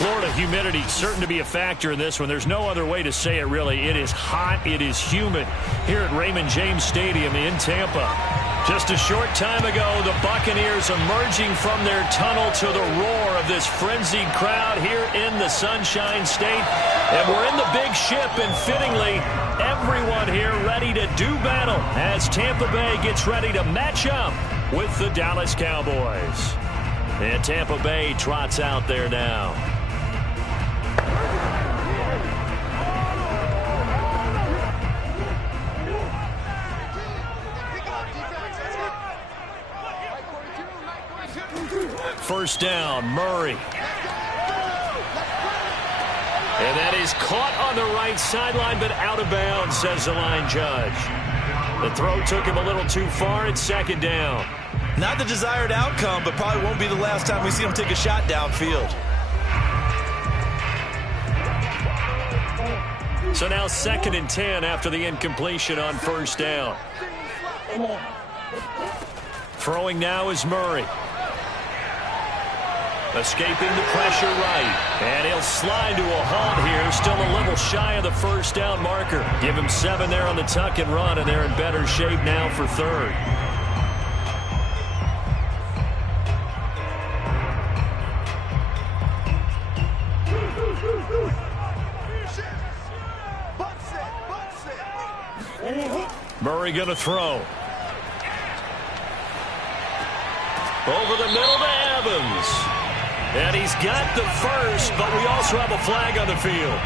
Florida humidity certain to be a factor in this one. There's no other way to say it, really. It is hot. It is humid here at Raymond James Stadium in Tampa. Just a short time ago, the Buccaneers emerging from their tunnel to the roar of this frenzied crowd here in the Sunshine State. And we're in the big ship, and fittingly, everyone here ready to do battle as Tampa Bay gets ready to match up with the Dallas Cowboys. And Tampa Bay trots out there now. First down, Murray. And that is caught on the right sideline, but out of bounds, says the line judge. The throw took him a little too far. It's second down. Not the desired outcome, but probably won't be the last time we see him take a shot downfield. So now 2nd and 10 after the incompletion on first down. Throwing now is Murray. Escaping the pressure right. And he'll slide to a halt here. Still a little shy of the first down marker. Give him 7 there on the tuck and run, and they're in better shape now for third. Murray going to throw. Over the middle to Evans. And he's got the first, but we also have a flag on the field.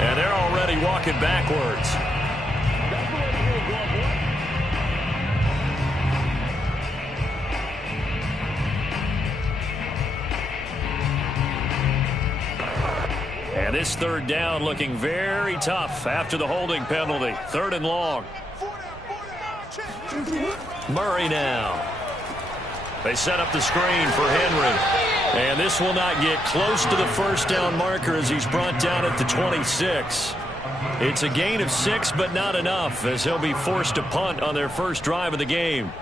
And they're already walking backwards. And this third down looking very tough after the holding penalty. 3rd and long. Murray now. They set up the screen for Henry. And this will not get close to the first down marker as he's brought down at the 26. It's a gain of 6, but not enough, as he'll be forced to punt on their first drive of the game.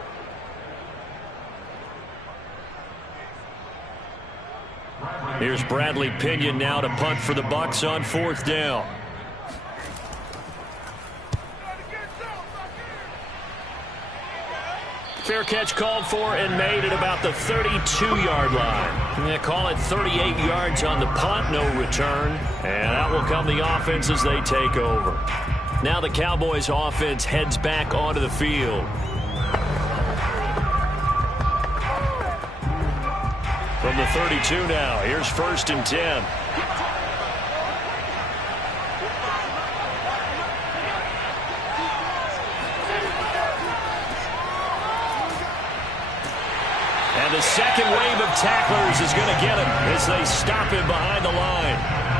Here's Bradley Pinion now to punt for the Bucs on 4th down. Fair catch called for and made at about the 32-yard line. They call it 38 yards on the punt, no return. And out will come the offense as they take over. Now the Cowboys offense heads back onto the field. From the 32 now, here's 1st and 10. And the second wave of tacklers is going to get him as they stop him behind the line.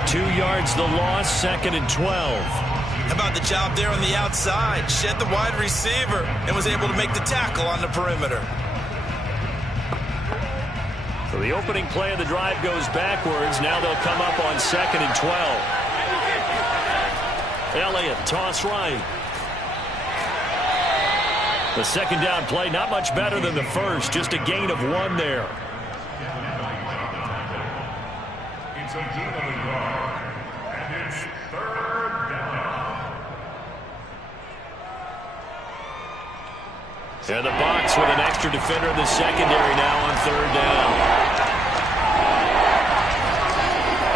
2 yards the loss, 2nd and 12. How about the job there on the outside? Shed the wide receiver and was able to make the tackle on the perimeter. So the opening play of the drive goes backwards. Now they'll come up on 2nd and 12. Elliott, toss right. The second down play, not much better than the first. Just a gain of 1 there. It's a gain of 1 yard, and it's 3rd down. And the Bucs with an extra defender in the secondary now on 3rd down.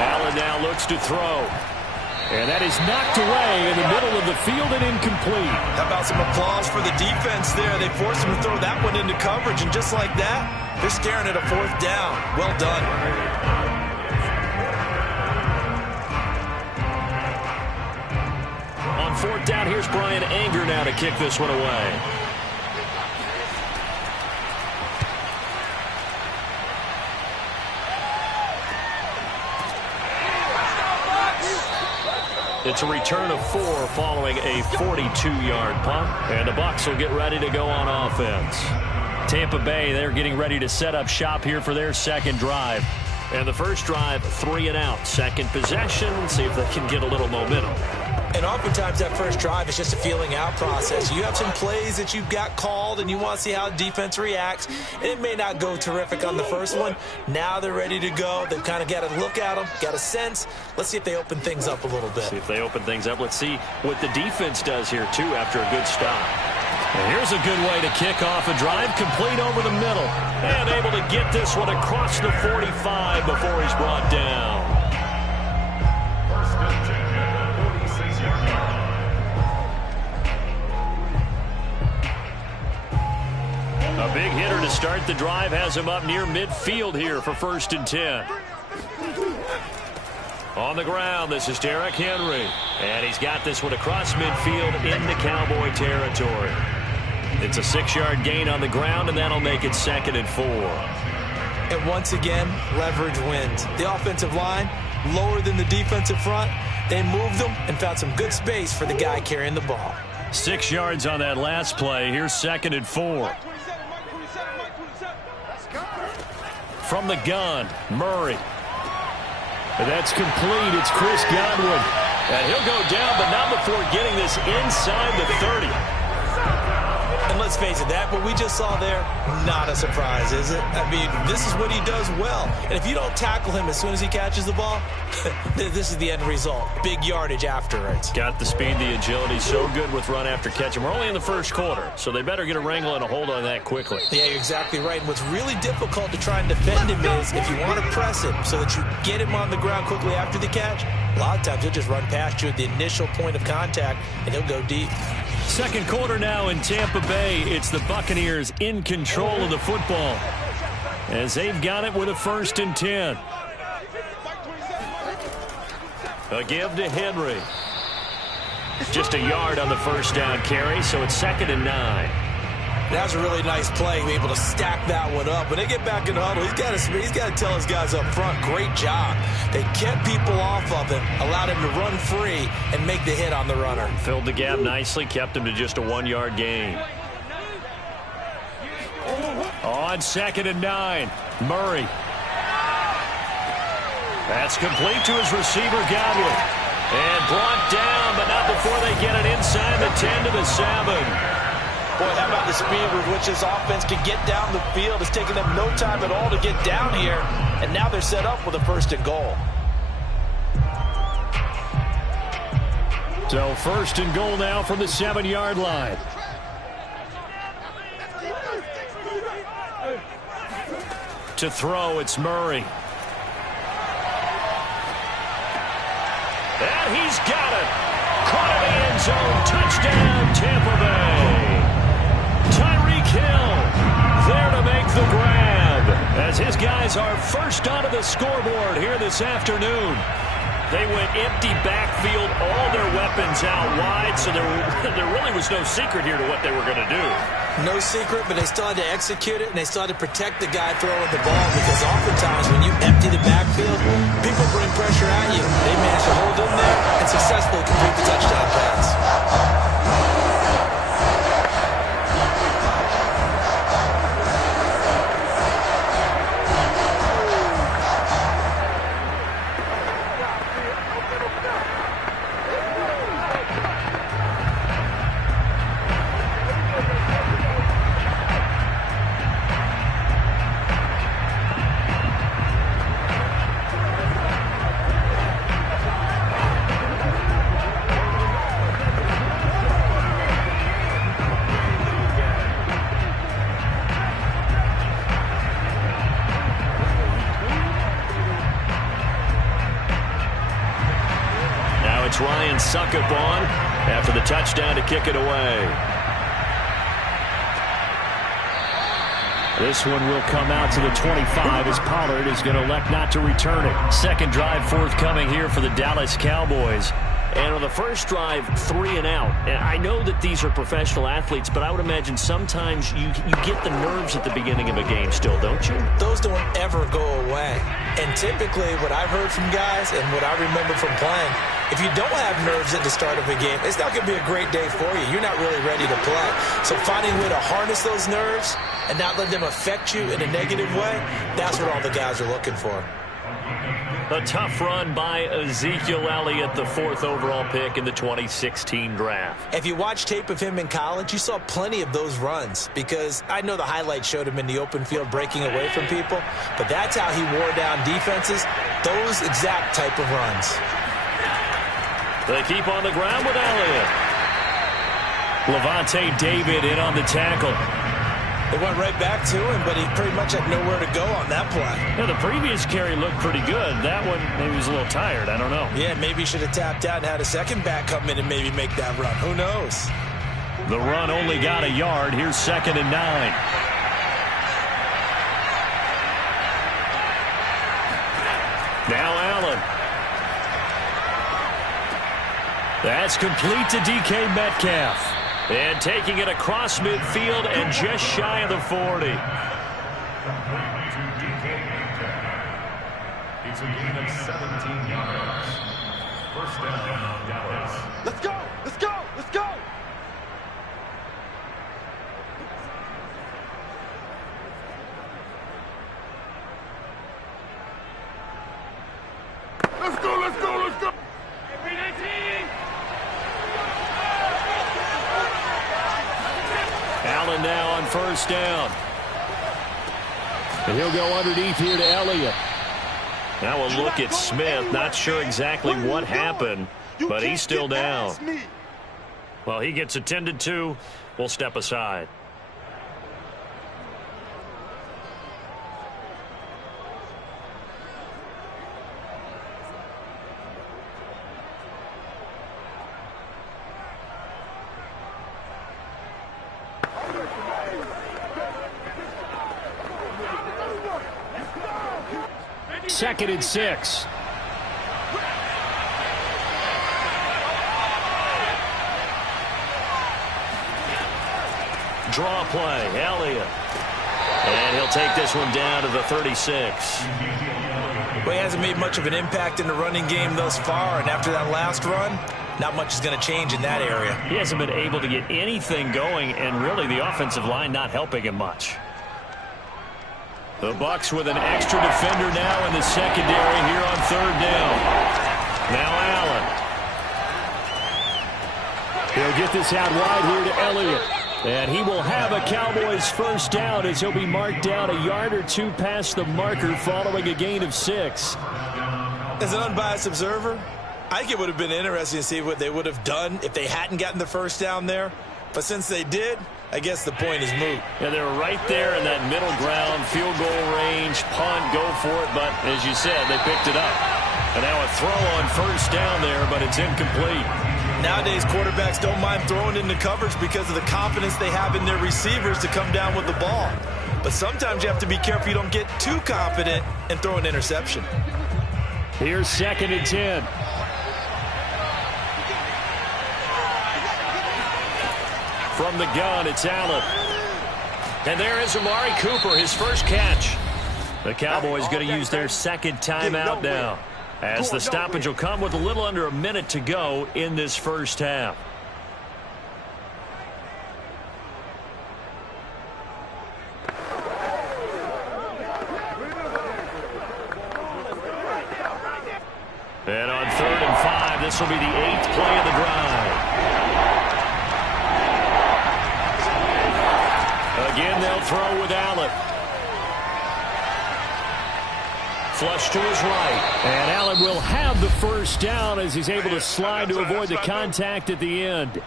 Allen now looks to throw. And that is knocked away in the middle of the field and incomplete. How about some applause for the defense there? They forced him to throw that one into coverage, and just like that, they're staring at a 4th down. Well done. On 4th down, here's Brian Anger now to kick this one away. It's a return of 4 following a 42-yard punt. And the Bucs will get ready to go on offense. Tampa Bay, they're getting ready to set up shop here for their second drive. And the first drive, 3 and out. Second possession, see if they can get a little momentum. And oftentimes that first drive is just a feeling out process. You have some plays that you've got called and you want to see how defense reacts. And it may not go terrific on the first one. Now they're ready to go. They've kind of got to look at them, got a sense. Let's see if they open things up a little bit. See if they open things up. Let's see what the defense does here, too, after a good stop. And here's a good way to kick off a drive, complete over the middle. And able to get this one across the 45 before he's brought down. First and 10 at the 46-yard line. A big hitter to start the drive has him up near midfield here for first and 10. On the ground, this is Derrick Henry. And he's got this one across midfield into Cowboy territory. It's a 6-yard gain on the ground, and that'll make it 2nd and 4. And once again, leverage wins. The offensive line, lower than the defensive front. They moved them and found some good space for the guy carrying the ball. 6 yards on that last play. Here's 2nd and 4. From the gun, Murray. And that's complete. It's Chris Godwin. And he'll go down, but not before getting this inside the 30. And let's face it, that what we just saw there, not a surprise, is it? I mean, this is what he does well. And if you don't tackle him as soon as he catches the ball, this is the end result. Big yardage after it. Got the speed, the agility, so good with run after catch. And we're only in the first quarter, so they better get a wrangle and a hold on that quickly. Yeah, you're exactly right. And what's really difficult to try and defend him is if you want to press him so that you get him on the ground quickly after the catch, a lot of times he'll just run past you at the initial point of contact, and he'll go deep. Second quarter now in Tampa Bay. It's the Buccaneers in control of the football as they've got it with a 1st and 10. A give to Henry. Just a yard on the first down carry, so it's 2nd and 9. That's a really nice play, to be able to stack that one up. When they get back in the huddle, he's got to tell his guys up front, great job. They kept people off of him, allowed him to run free and make the hit on the runner. Filled the gap nicely, kept him to just a 1-yard gain. On 2nd and 9, Murray. That's complete to his receiver, Godwin. And brought down, but not before they get it inside the 10 to the 7. Boy, how about the speed with which this offense can get down the field? It's taken them no time at all to get down here, and now they're set up with a 1st and goal. So 1st and goal now from the 7-yard line. To throw, it's Murray. And he's got it. Caught in the end zone. Touchdown, Tampa Bay. Tyreek Hill there to make the grab as his guys are first onto the scoreboard here this afternoon. They went empty backfield, all their weapons out wide, so there really was no secret here to what they were going to do. No secret, but they still had to execute it, and they still had to protect the guy throwing the ball, because oftentimes when you empty the backfield, people bring pressure at you. They managed to hold him there and successfully complete the touchdown pass. Suck up on after the touchdown to kick it away. This one will come out to the 25 as Pollard is going to elect not to return it. Second drive forthcoming here for the Dallas Cowboys. And on the first drive, 3 and out. And I know that these are professional athletes, but I would imagine sometimes you get the nerves at the beginning of a game still, don't you? Those don't ever go away. And typically what I've heard from guys and what I remember from playing, if you don't have nerves at the start of a game, it's not going to be a great day for you. You're not really ready to play. So finding a way to harness those nerves and not let them affect you in a negative way, that's what all the guys are looking for. A tough run by Ezekiel Elliott, the 4th overall pick in the 2016 draft. If you watch tape of him in college, you saw plenty of those runs, because I know the highlights showed him in the open field breaking away from people, but that's how he wore down defenses, those exact type of runs. They keep on the ground with Elliott. Levante David in on the tackle. They went right back to him, but he pretty much had nowhere to go on that play. Yeah, the previous carry looked pretty good. That one, maybe he was a little tired. I don't know. Yeah, maybe he should have tapped out and had a second back come in and maybe make that run. Who knows? The run only got a yard. Here's 2nd and 9. Now Allen. That's complete to DK Metcalf. And taking it across midfield and just shy of the 40. It's a gain of 17 yards. First down, Dallas. Let's go! Let's go! Let's go! Let's go! Let's go! Let's go! Allen now on first down. And he'll go underneath here to Elliott. Now a look at Smith. Not sure exactly what happened, but he's still down. Well, he gets attended to. We'll step aside. Second and 6. Draw play, Elliott. And he'll take this one down to the 36. Well, he hasn't made much of an impact in the running game thus far, and after that last run, not much is going to change in that area. He hasn't been able to get anything going, and really the offensive line not helping him much. The Bucs with an extra defender now in the secondary here on 3rd down. Now Allen. He'll get this out wide here to Elliott. And he will have a Cowboys first down as he'll be marked down a yard or two past the marker following a gain of 6. As an unbiased observer, I think it would have been interesting to see what they would have done if they hadn't gotten the first down there. But since they did, I guess the point is moot. Yeah, they were right there in that middle ground, field goal range, punt, go for it. But as you said, they picked it up. And now a throw on first down there, but it's incomplete. Nowadays, quarterbacks don't mind throwing into coverage because of the confidence they have in their receivers to come down with the ball. But sometimes you have to be careful you don't get too confident and throw an interception. Here's 2nd and 10. From the gun, it's Allen. And there is Amari Cooper, his first catch. The Cowboys going to use their second timeout now, as the stoppage will come with a little under a minute to go in this first half. And on 3rd and 5, this will be the 8th play of the drive. Again, they'll throw with Allen. Flush to his right. And Allen will have the first down as he's able to slide to avoid the contact at the end.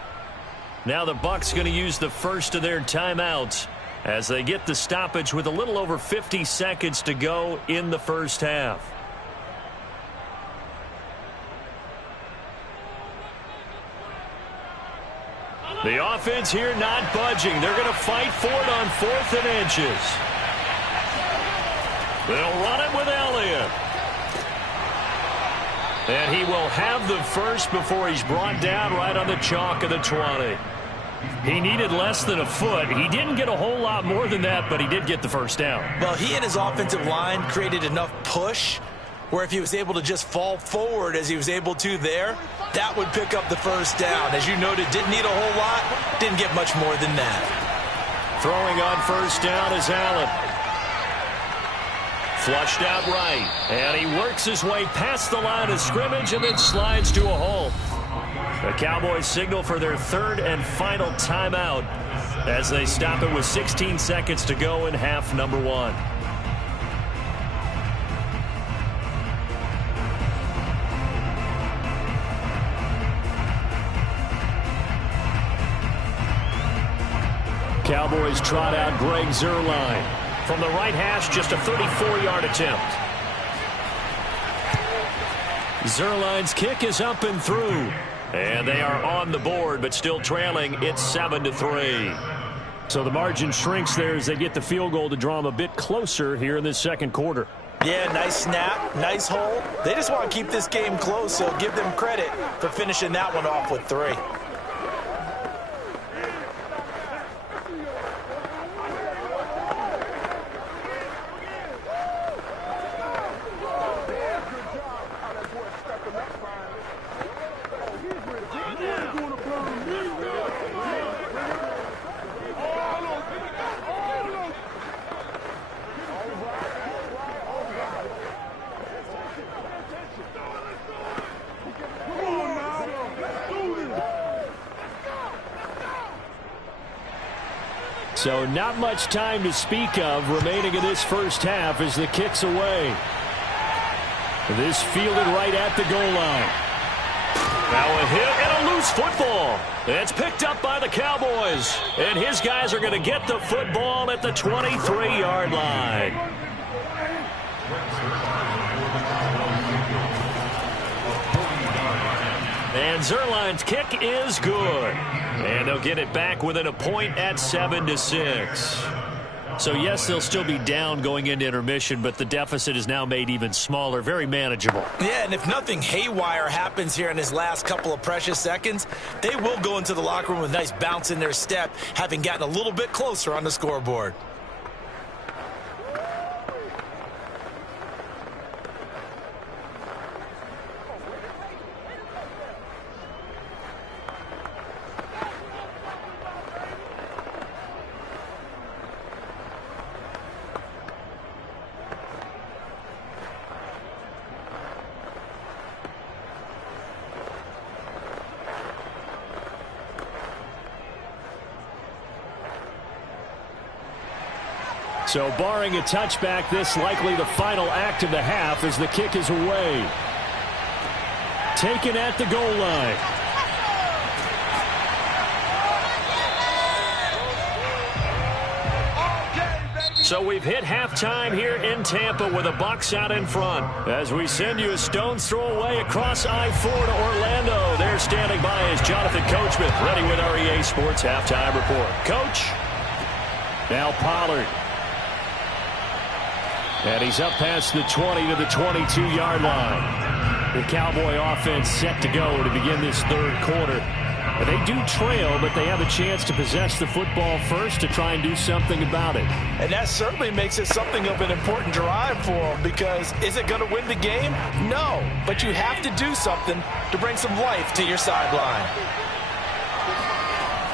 Now the Bucs going to use the first of their timeouts as they get the stoppage with a little over 50 seconds to go in the first half. The offense here not budging. They're going to fight for it on 4th and inches. They'll run it with Elliott. And he will have the first before he's brought down right on the chalk of the 20. He needed less than a foot. He didn't get a whole lot more than that, but he did get the first down. Well, he and his offensive line created enough push where if he was able to just fall forward as he was able to there, that would pick up the first down. As you noted, didn't need a whole lot, didn't get much more than that. Throwing on first down is Allen. Flushed out right. And he works his way past the line of scrimmage and then slides to a hole. The Cowboys signal for their third and final timeout as they stop it with 16 seconds to go in half number one. Cowboys trot out Greg Zuerlein. From the right hash, just a 34-yard attempt. Zuerlein's kick is up and through. And they are on the board, but still trailing. It's 7-3. So the margin shrinks there as they get the field goal to draw them a bit closer here in this second quarter. Yeah, nice snap, nice hole. They just want to keep this game close, so give them credit for finishing that one off with 3. So not much time to speak of remaining in this first half as the kick's away. This fielded right at the goal line. Now a hit and a loose football. It's picked up by the Cowboys. And his guys are going to get the football at the 23-yard line. And Zuerlein's kick is good. And they'll get it back within a point at 7-6. So, yes, they'll still be down going into intermission, but the deficit is now made even smaller, very manageable. Yeah, and if nothing haywire happens here in his last couple of precious seconds, they will go into the locker room with a nice bounce in their step, having gotten a little bit closer on the scoreboard. So barring a touchback, this likely the final act of the half as the kick is away. Taken at the goal line. So we've hit halftime here in Tampa with the Bucs out in front. As we send you a stone's throw away across I-4 to Orlando. There standing by is Jonathan Coachman, ready with our EA Sports Halftime Report. Coach, now Pollard. And he's up past the 20 to the 22-yard line. The Cowboy offense set to go to begin this third quarter. They do trail, but they have a chance to possess the football first to try and do something about it. And that certainly makes it something of an important drive for them, because is it going to win the game? No, but you have to do something to bring some life to your sideline.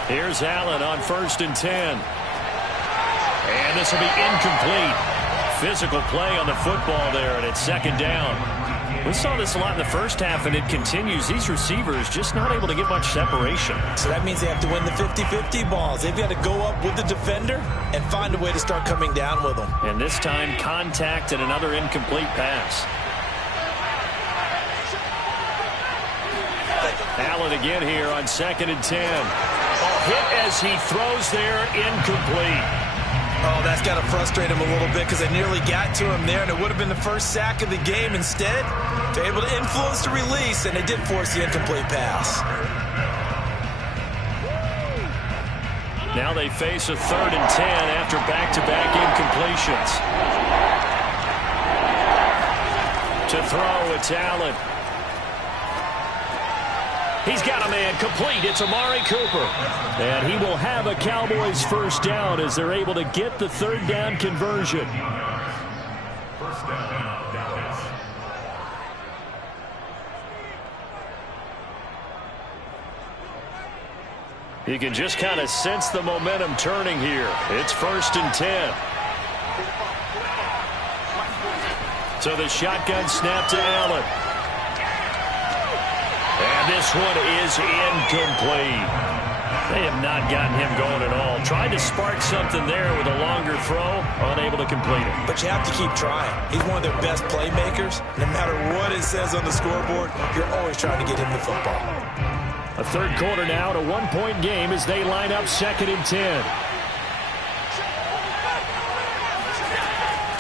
Here's Allen on 1st and 10. And this will be incomplete. Physical play on the football there, and it's 2nd down. We saw this a lot in the first half, and it continues. These receivers just not able to get much separation. So that means they have to win the 50-50 balls. They've got to go up with the defender and find a way to start coming down with them. And this time, contact and another incomplete pass. Allen again here on 2nd and 10. Hit as he throws there, incomplete. Oh, that's got to frustrate him a little bit because they nearly got to him there, and it would have been the first sack of the game. Instead, they're able to influence the release, and they did force the incomplete pass. Now they face a 3rd and 10 after back-to-back incompletions. To throw, it's Allen. He's got a man complete. It's Amari Cooper. And he will have a Cowboys first down as they're able to get the 3rd down conversion. First down, Dallas. You can just kind of sense the momentum turning here. It's 1st and 10. So the shotgun snap to Allen. And this one is incomplete. They have not gotten him going at all. Tried to spark something there with a longer throw, unable to complete it. But you have to keep trying. He's one of their best playmakers. No matter what it says on the scoreboard, you're always trying to get him the football. A third quarter now, a one-point game as they line up 2nd and 10.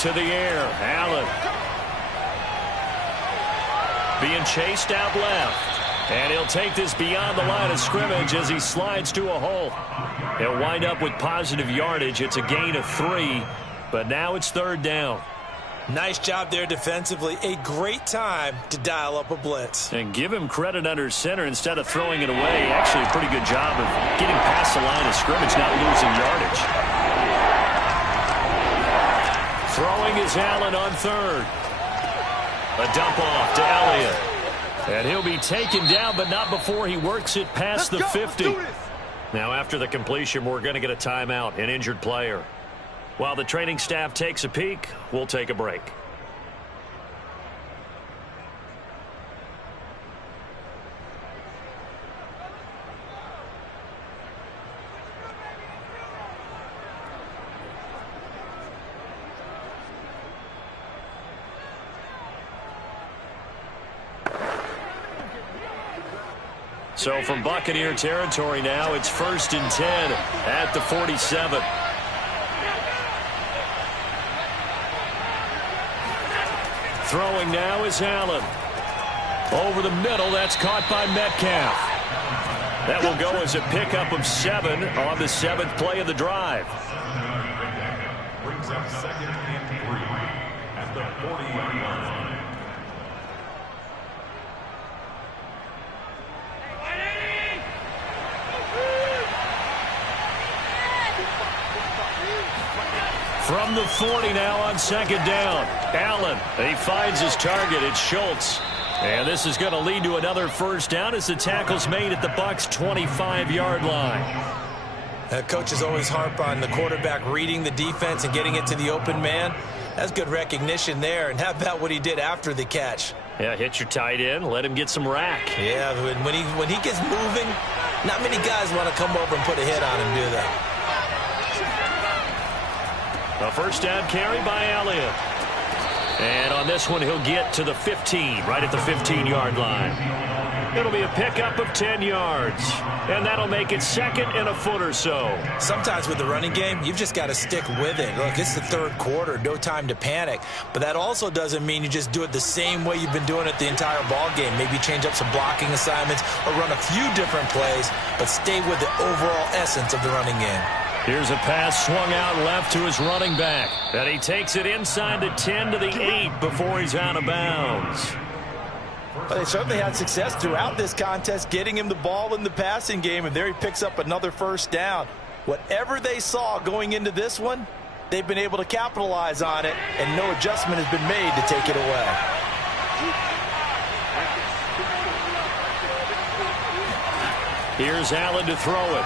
To the air, Allen. Being chased out left. And he'll take this beyond the line of scrimmage as he slides to a hole. He'll wind up with positive yardage. It's a gain of 3, but now it's 3rd down. Nice job there defensively. A great time to dial up a blitz. And give him credit under center instead of throwing it away. Actually, a pretty good job of getting past the line of scrimmage, not losing yardage. Throwing is Allen on 3rd. A dump off to Elliott. And he'll be taken down, but not before he works it past the 50. Now, after the completion, we're going to get a timeout, an injured player. While the training staff takes a peek, we'll take a break. So from Buccaneer territory now, it's 1st and 10 at the 47. Throwing now is Allen. Over the middle, that's caught by Metcalf. That will go as a pickup of 7 on the 7th play of the drive. Brings up 2nd and 3 at the 40-yard line. From the 40 now on 2nd down. Allen, he finds his target. It's Schultz. And this is going to lead to another 1st down as the tackle's made at the Bucs' 25-yard line. Coaches always harp on the quarterback reading the defense and getting it to the open man. That's good recognition there. And how about what he did after the catch? Yeah, hit your tight end. Let him get some rack. Yeah, when he gets moving, not many guys want to come over and put a hit on him, do they? A 1st down carry by Elliott. And on this one, he'll get to the 15, right at the 15-yard line. It'll be a pickup of 10 yards. And that'll make it 2nd and a foot or so. Sometimes with the running game, you've just got to stick with it. Look, it's the 3rd quarter, no time to panic. But that also doesn't mean you just do it the same way you've been doing it the entire ball game. Maybe change up some blocking assignments or run a few different plays, but stay with the overall essence of the running game. Here's a pass swung out left to his running back. And he takes it inside the 10 to the 8 before he's out of bounds. Well, they certainly had success throughout this contest getting him the ball in the passing game, and there he picks up another 1st down. Whatever they saw going into this one, they've been able to capitalize on it, and no adjustment has been made to take it away. Here's Allen to throw it.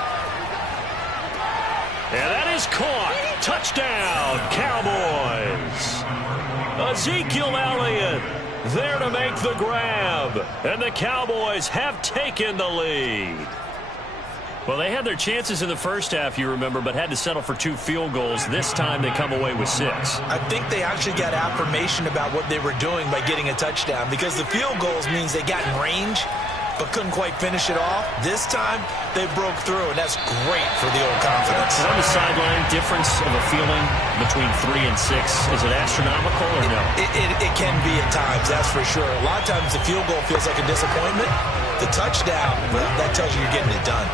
And that is caught. Touchdown, Cowboys. Ezekiel Elliott there to make the grab. And the Cowboys have taken the lead. Well, they had their chances in the 1st half, you remember, but had to settle for 2 field goals. This time they come away with 6. I think they actually got affirmation about what they were doing by getting a touchdown, because the field goals means they got in range but couldn't quite finish it off. This time, they broke through, and that's great for the old confidence. And on the sideline, difference of a feeling between 3 and 6, is it astronomical or no? It can be at times, that's for sure. A lot of times the field goal feels like a disappointment. The touchdown, well, that tells you you're getting it done.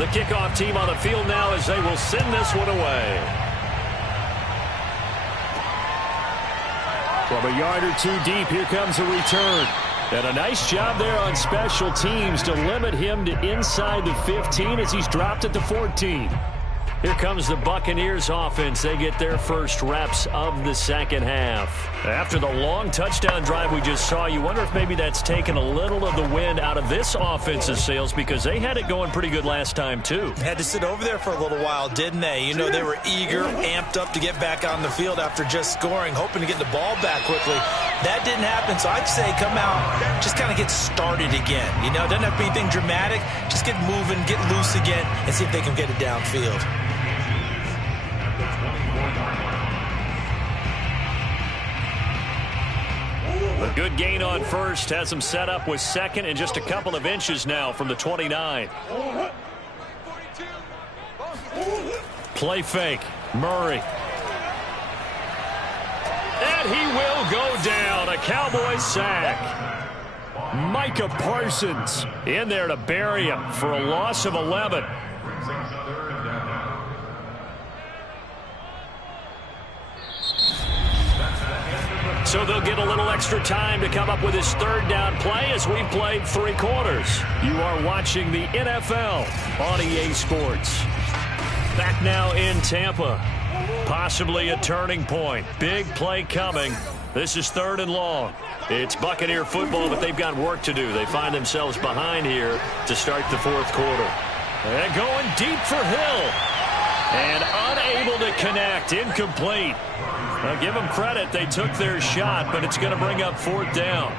The kickoff team on the field now as they will send this one away. From a yard or two deep, here comes a return. And a nice job there on special teams to limit him to inside the 15 as he's dropped at the 14. Here comes the Buccaneers offense. They get their first reps of the second half. After the long touchdown drive we just saw, you wonder if maybe that's taken a little of the wind out of this offense's sails because they had it going pretty good last time too. Had to sit over there for a little while, didn't they? You know, they were eager, amped up to get back on the field after just scoring, hoping to get the ball back quickly. That didn't happen, so I'd say come out, just kind of get started again. You know, it doesn't have to be anything dramatic. Just get moving, get loose again, and see if they can get it downfield. A good gain on first has him set up with second and just a couple of inches now from the 29. Play fake. Murray. And he will go down. A Cowboys sack. Micah Parsons in there to bury him for a loss of 11. So they'll get a little extra time to come up with his third down play as we've played 3 quarters. You are watching the NFL on EA Sports. Back now in Tampa. Possibly a turning point. Big play coming. This is 3rd and long. It's Buccaneer football, but they've got work to do. They find themselves behind here to start the 4th quarter. And going deep for Hill. And unable to connect. Incomplete. Now, give them credit. They took their shot, but it's going to bring up 4th down.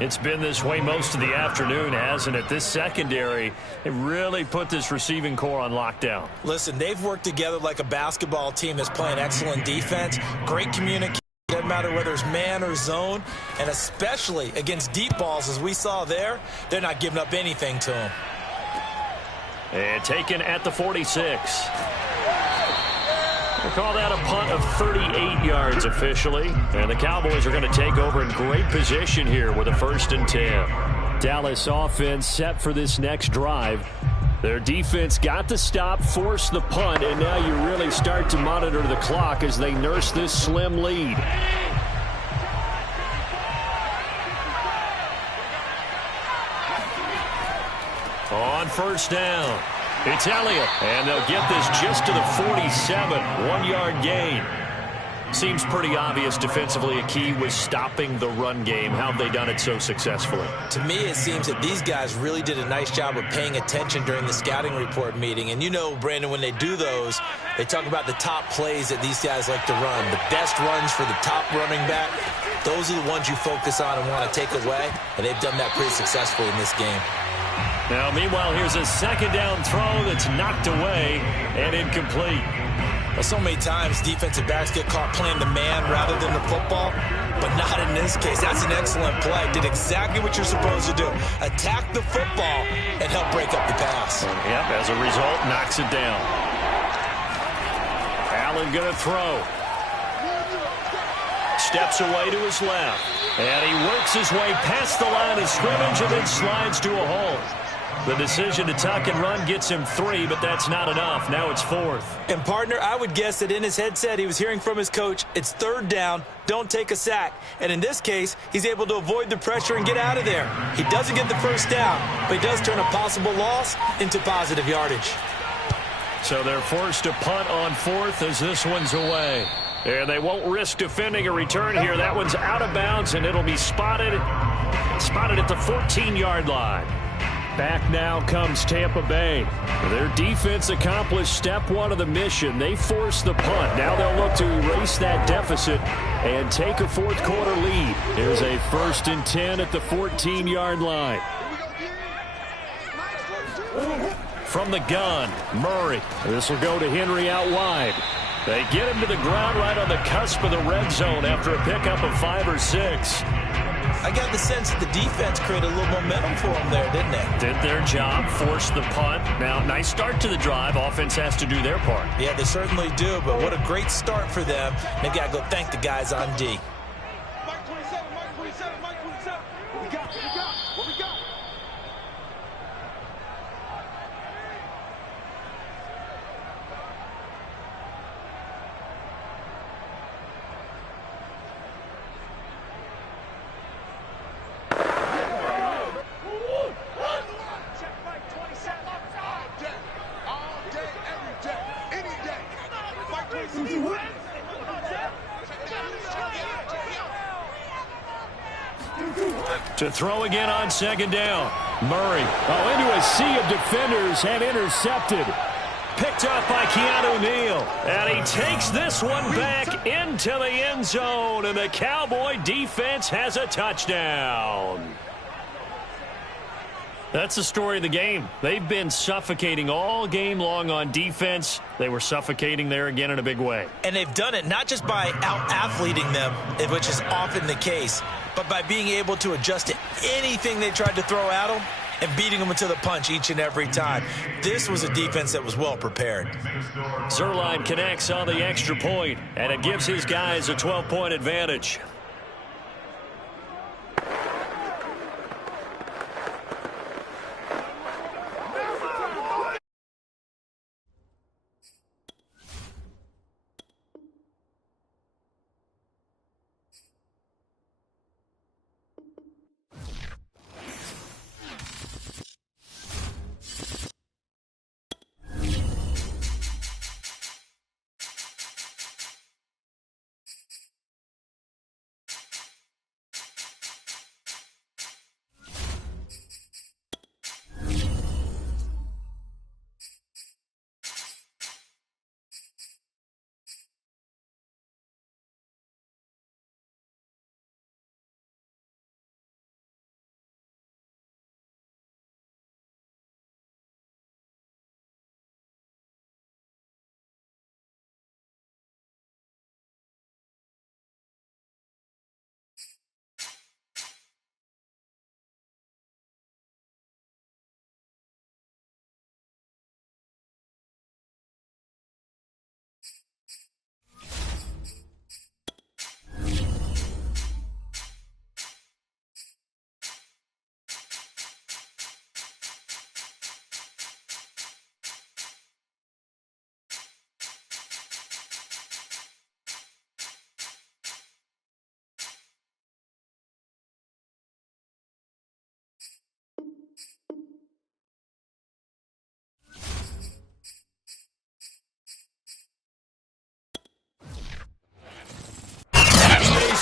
It's been this way most of the afternoon, hasn't it? This secondary, it really put this receiving core on lockdown. Listen, they've worked together like a basketball team that's playing excellent defense. Great communication. Doesn't matter whether it's man or zone. And especially against deep balls, as we saw there, they're not giving up anything to them. And taken at the 46. We'll call that a punt of 38 yards officially. And the Cowboys are going to take over in great position here with a 1st and 10. Dallas offense set for this next drive. Their defense got the stop, forced the punt, and now you really start to monitor the clock as they nurse this slim lead. On 1st down. It's Elliott, and they'll get this just to the 47, 1-yard gain. Seems pretty obvious defensively a key was stopping the run game. How have they done it so successfully? To me, it seems that these guys really did a nice job of paying attention during the scouting report meeting. And you know, Brandon, when they do those, they talk about the top plays that these guys like to run. The best runs for the top running back, those are the ones you focus on and want to take away. And they've done that pretty successfully in this game. Now, meanwhile, here's a 2nd down throw that's knocked away and incomplete. Well, so many times defensive backs get caught playing the man rather than the football, but not in this case. That's an excellent play. Did exactly what you're supposed to do. Attack the football and help break up the pass. Yep, as a result, knocks it down. Allen going to throw. Steps away to his left. And he works his way past the line of scrimmage and then slides to a hole. The decision to tuck and run gets him 3, but that's not enough. Now it's 4th. And, partner, I would guess that in his headset he was hearing from his coach, it's 3rd down, don't take a sack. And in this case, he's able to avoid the pressure and get out of there. He doesn't get the 1st down, but he does turn a possible loss into positive yardage. So they're forced to punt on 4th as this one's away. And they won't risk defending a return here. That one's out of bounds, and it'll be spotted at the 14-yard line. Back now comes Tampa Bay. Their defense accomplished step 1 of the mission. They forced the punt. Now they'll look to erase that deficit and take a 4th quarter lead. Here's a 1st and 10 at the 14-yard line. From the gun, Murray. This will go to Henry out wide. They get him to the ground right on the cusp of the red zone after a pickup of 5 or 6. I got the sense that the defense created a little momentum for them there, didn't they? Did their job, forced the punt. Now, nice start to the drive. Offense has to do their part. Yeah, they certainly do, but what a great start for them. They've got to go thank the guys on D. Mike 27, Mike 27, Mike 27. What we got? What we got? What we got? To throw again on second down. Murray. Oh, into a sea of defenders and intercepted. Picked up by Keanu Neal. And he takes this one back into the end zone. And the Cowboy defense has a touchdown. That's the story of the game. They've been suffocating all game long on defense. They were suffocating there again in a big way. And they've done it not just by out-athleting them, which is often the case, but by being able to adjust to anything they tried to throw at them and beating them into the punch each and every time. This was a defense that was well prepared. Zuerlein connects on the extra point, and it gives his guys a 12-point advantage.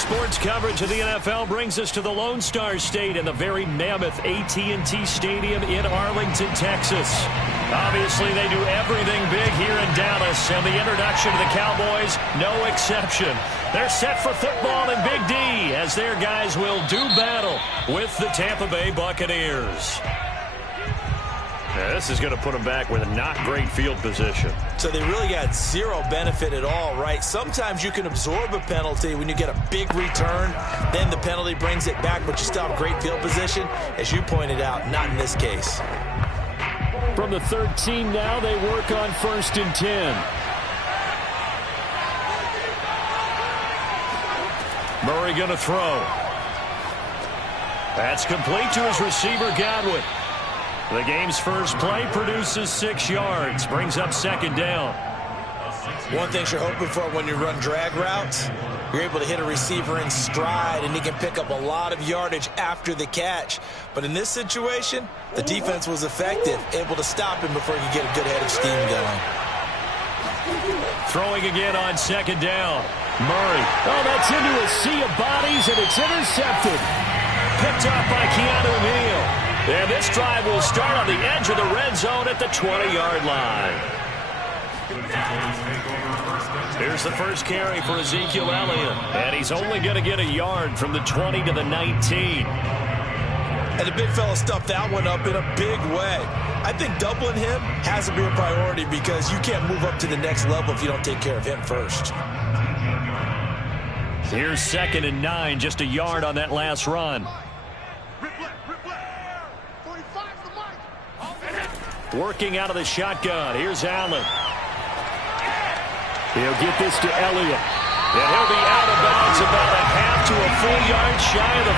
Sports coverage of the NFL brings us to the Lone Star State and the very mammoth AT&T Stadium in Arlington, Texas. Obviously, they do everything big here in Dallas, and the introduction of the Cowboys, no exception. They're set for football in Big D as their guys will do battle with the Tampa Bay Buccaneers. Yeah, this is going to put them back with a not great field position. So they really got zero benefit at all, right? Sometimes you can absorb a penalty when you get a big return. Then the penalty brings it back, but you still have great field position. As you pointed out, not in this case. From the 13 now, they work on 1st and 10. Murray going to throw. That's complete to his receiver, Godwin. The game's first play produces 6 yards, brings up 2nd down. One thing you're hoping for when you run drag routes, you're able to hit a receiver in stride, and he can pick up a lot of yardage after the catch. But in this situation, the defense was effective, able to stop him before he could get a good head of steam going. Throwing again on 2nd down. Murray. Oh, that's into a sea of bodies, and it's intercepted. Picked up by Keanu Neal. And this drive will start on the edge of the red zone at the 20-yard line. Here's the first carry for Ezekiel Elliott. And he's only going to get a yard from the 20 to the 19. And the big fella stuffed that one up in a big way. I think doubling him has to be a priority because you can't move up to the next level if you don't take care of him first. Here's 2nd and 9, just a yard on that last run. Working out of the shotgun. Here's Allen. He'll get this to Elliott. And he'll be out of bounds about a half to a full yard shy of the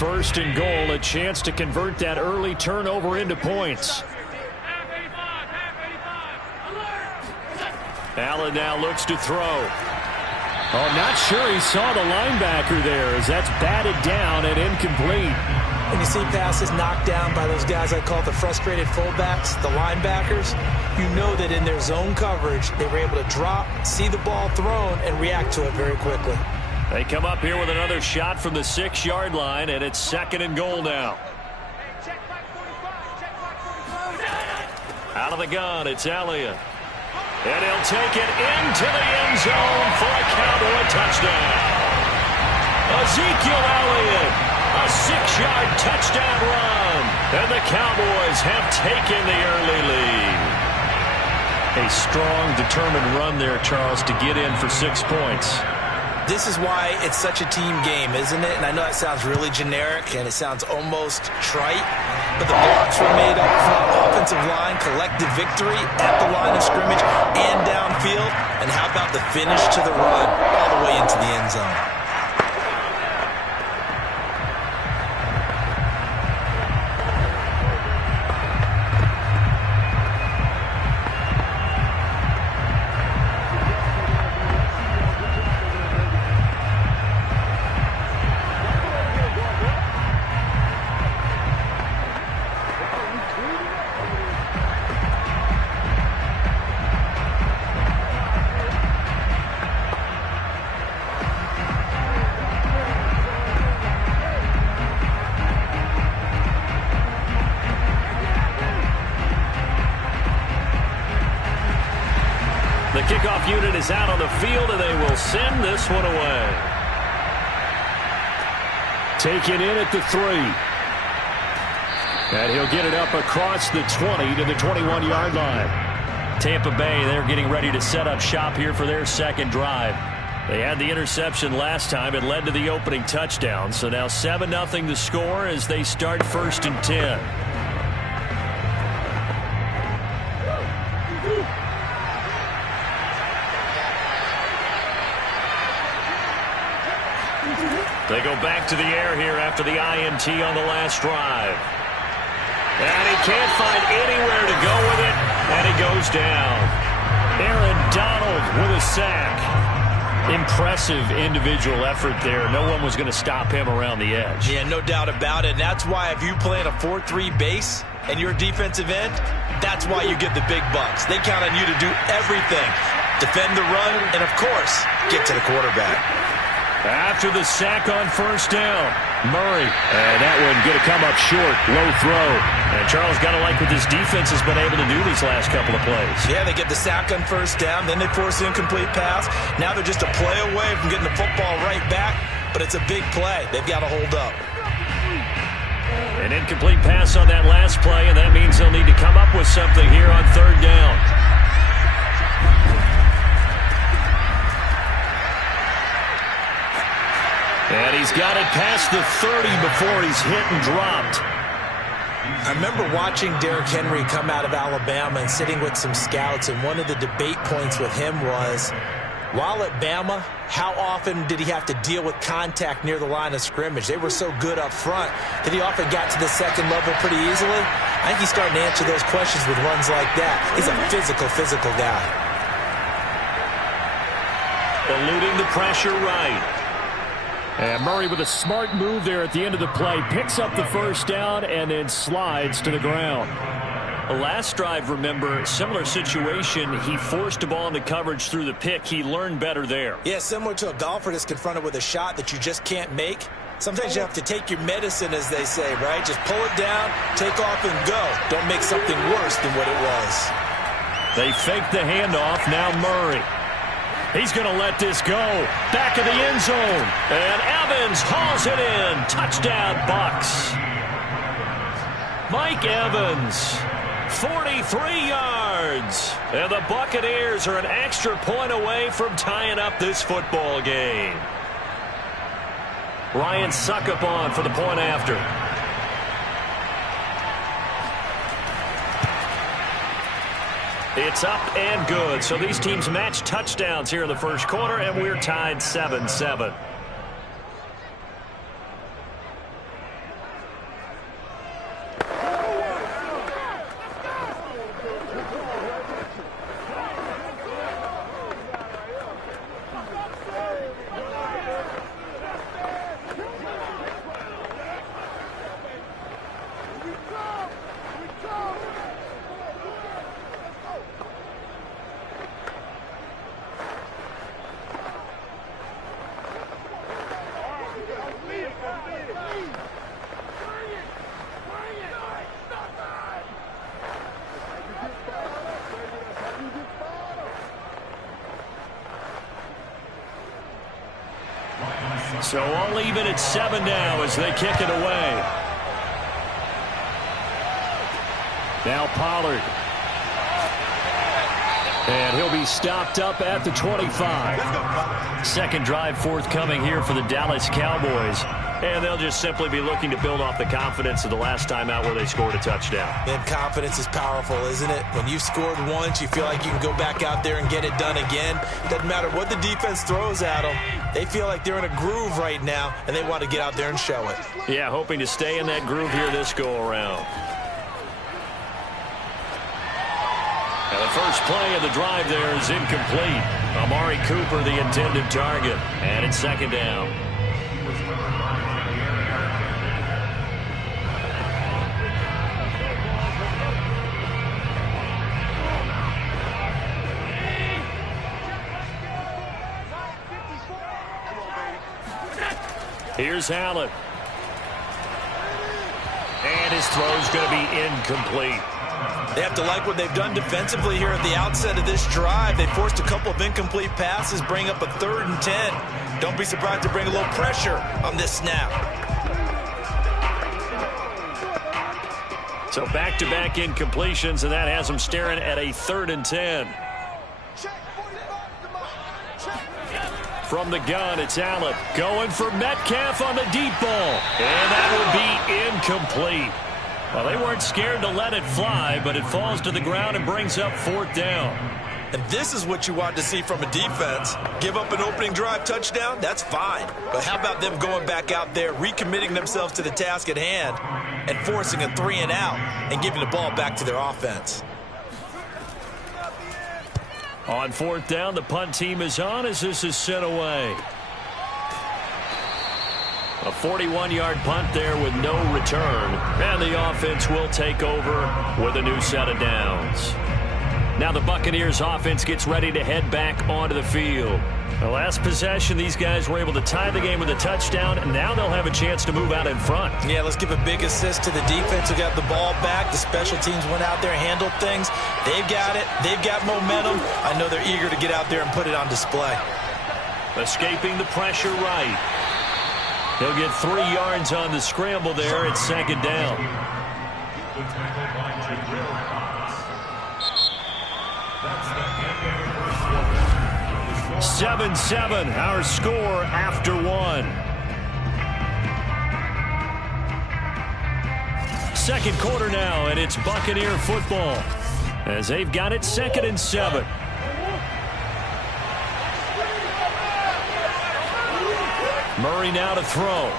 5. 1st and goal, a chance to convert that early turnover into points. Allen now looks to throw. Oh, not sure he saw the linebacker there as that's batted down and incomplete. when you see passes knocked down by those guys I call the frustrated fullbacks, the linebackers, you know that in their zone coverage, they were able to drop, see the ball thrown, and react to it very quickly. They come up here with another shot from the 6-yard line, and it's 2nd and goal now. Out of the gun, it's Elliott. And he'll take it into the end zone for a Cowboy touchdown. Ezekiel Elliott, a 6-yard touchdown run. And the Cowboys have taken the early lead. A strong, determined run there, Charles, to get in for 6 points. This is why it's such a team game, isn't it? And I know that sounds really generic and it sounds almost trite, but the blocks were made up front. Offensive line, collective victory at the line of scrimmage and downfield. And how about the finish to the run all the way into the end zone? The kickoff unit is out on the field, and they will send this one away. Taken in at the 3. And he'll get it up across the 20 to the 21-yard line. Tampa Bay, they're getting ready to set up shop here for their 2nd drive. They had the interception last time. It led to the opening touchdown. So now 7-0 the score as they start 1st and 10. They go back to the air here after the INT on the last drive. And he can't find anywhere to go with it, and he goes down. Aaron Donald with a sack. Impressive individual effort there. No one was going to stop him around the edge. Yeah, no doubt about it. And that's why if you play in a 4-3 base and you're a defensive end, that's why you get the big bucks. They count on you to do everything. Defend the run, and of course, get to the quarterback. After the sack on 1st down, Murray. And that one going to come up short. Low throw. And Charles got to like what this defense has been able to do these last couple of plays. Yeah, they get the sack on 1st down. Then they force an incomplete pass. Now they're just a play away from getting the football right back. But it's a big play. They've got to hold up. An incomplete pass on that last play, and that means they'll need to come up with something here on 3rd down. And he's got it past the 30 before he's hit and dropped. I remember watching Derrick Henry come out of Alabama and sitting with some scouts, and one of the debate points with him was, while at Bama, how often did he have to deal with contact near the line of scrimmage? They were so good up front that he often got to the 2nd level pretty easily. I think he's starting to answer those questions with runs like that. He's a physical guy. Eluding the pressure right. And Murray with a smart move there at the end of the play. Picks up the 1st down and then slides to the ground. The last drive, remember, similar situation. He forced a ball into coverage through the pick. He learned better there. Yeah, similar to a golfer that's confronted with a shot that you just can't make. Sometimes you have to take your medicine, as they say, right? Just pull it down, take off, and go. Don't make something worse than what it was. They fake the handoff. Now Murray. He's going to let this go. Back of the end zone. And Evans hauls it in. Touchdown, Bucks. Mike Evans, 43 yards. And the Buccaneers are an extra point away from tying up this football game. Ryan Suckup on for the point after. It's up and good. So these teams match touchdowns here in the 1st quarter, and we're tied 7-7. So all even at 7 now as they kick it away. Now Pollard. And he'll be stopped up at the 25. Second drive forthcoming here for the Dallas Cowboys. And they'll just simply be looking to build off the confidence of the last time out where they scored a touchdown. And confidence is powerful, isn't it? When you've scored once, you feel like you can go back out there and get it done again. Doesn't matter what the defense throws at them. They feel like they're in a groove right now, and they want to get out there and show it. Yeah, hoping to stay in that groove here this go-around. And the first play of the drive there is incomplete. Amari Cooper, the intended target. And it's second down. Here's Allen. And his throw's going to be incomplete. They have to like what they've done defensively here at the outset of this drive. They forced a couple of incomplete passes, bring up a 3rd and 10. Don't be surprised to bring a little pressure on this snap. So back-to-back incompletions, and that has them staring at a 3rd and 10. From the gun, it's Allen going for Metcalf on the deep ball. And that will be incomplete. Well, they weren't scared to let it fly, but it falls to the ground and brings up 4th down. And this is what you want to see from a defense. Give up an opening drive touchdown, that's fine. But how about them going back out there, recommitting themselves to the task at hand, and forcing a 3 and out, and giving the ball back to their offense. On 4th down, the punt team is on as this is sent away. A 41-yard punt there with no return. And the offense will take over with a new set of downs. Now the Buccaneers offense gets ready to head back onto the field. The last possession, these guys were able to tie the game with a touchdown, and now they'll have a chance to move out in front. Yeah, let's give a big assist to the defense who got the ball back. The special teams went out there, handled things. They've got it. They've got momentum. I know they're eager to get out there and put it on display. Escaping the pressure right. He'll get 3 yards on the scramble there at second down. 7-7, our score after 1. Second quarter now, and it's Buccaneer football as they've got it 2nd and 7. Murray now to throw.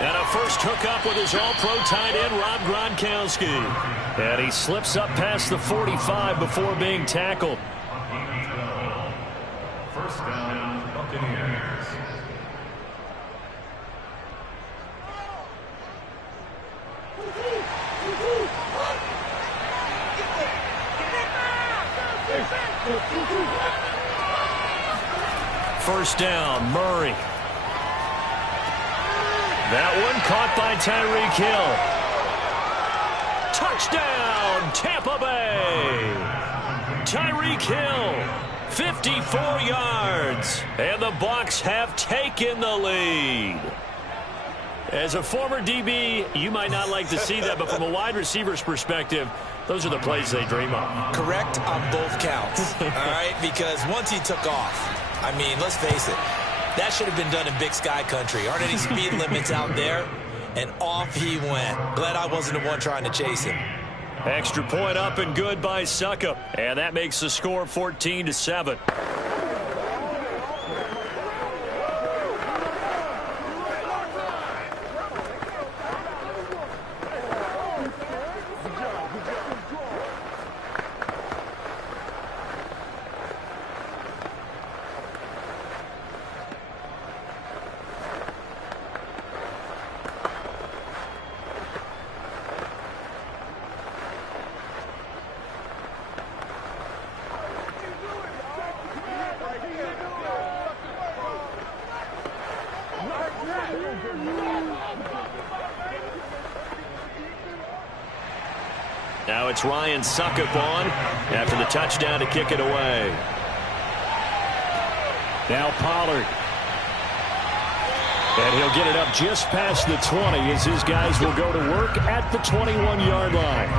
And a first hookup with his all-pro tight end, Rob Gronkowski. And he slips up past the 45 before being tackled. First down, Buccaneers. First down, Murray. That one caught by Tyreek Hill. Touchdown, Tampa Bay. Tyreek Hill, 54 yards. And the Bucs have taken the lead. As a former DB, you might not like to see that, but from a wide receiver's perspective, those are the plays they dream of. Correct on both counts, all right? Because once he took off, I mean, let's face it, that should have been done in Big Sky country. Aren't any speed limits out there? And off he went. Glad I wasn't the one trying to chase him. Extra point up and good by Suckup. And that makes the score 14-7. Now it's Ryan Suckup on after the touchdown to kick it away. Now Pollard. And he'll get it up just past the 20 as his guys will go to work at the 21-yard line.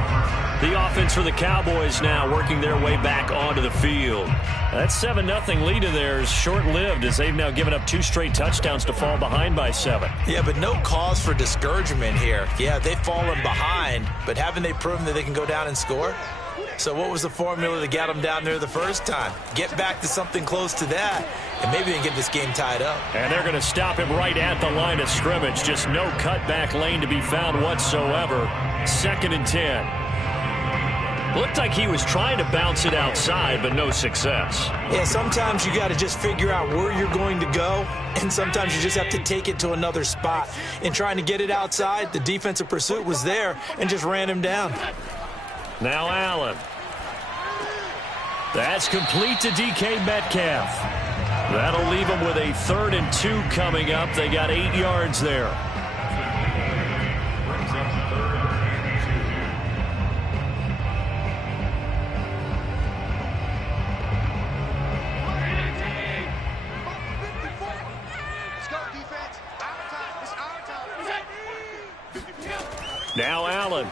The offense for the Cowboys now working their way back onto the field. That 7-0 lead of theirs short-lived as they've now given up 2 straight touchdowns to fall behind by 7. Yeah, but no cause for discouragement here. Yeah, they've fallen behind, but haven't they proven that they can go down and score? So what was the formula that got them down there the first time? Get back to something close to that, and maybe they can get this game tied up. And they're going to stop him right at the line of scrimmage. Just no cutback lane to be found whatsoever. 2nd and 10. Looked like he was trying to bounce it outside, but no success. Yeah, sometimes you got to just figure out where you're going to go, and sometimes you just have to take it to another spot. In trying to get it outside, the defensive pursuit was there and just ran him down. Now Allen. That's complete to DK Metcalf. That'll leave them with a 3rd and 2 coming up. They got 8 yards there. Now Allen.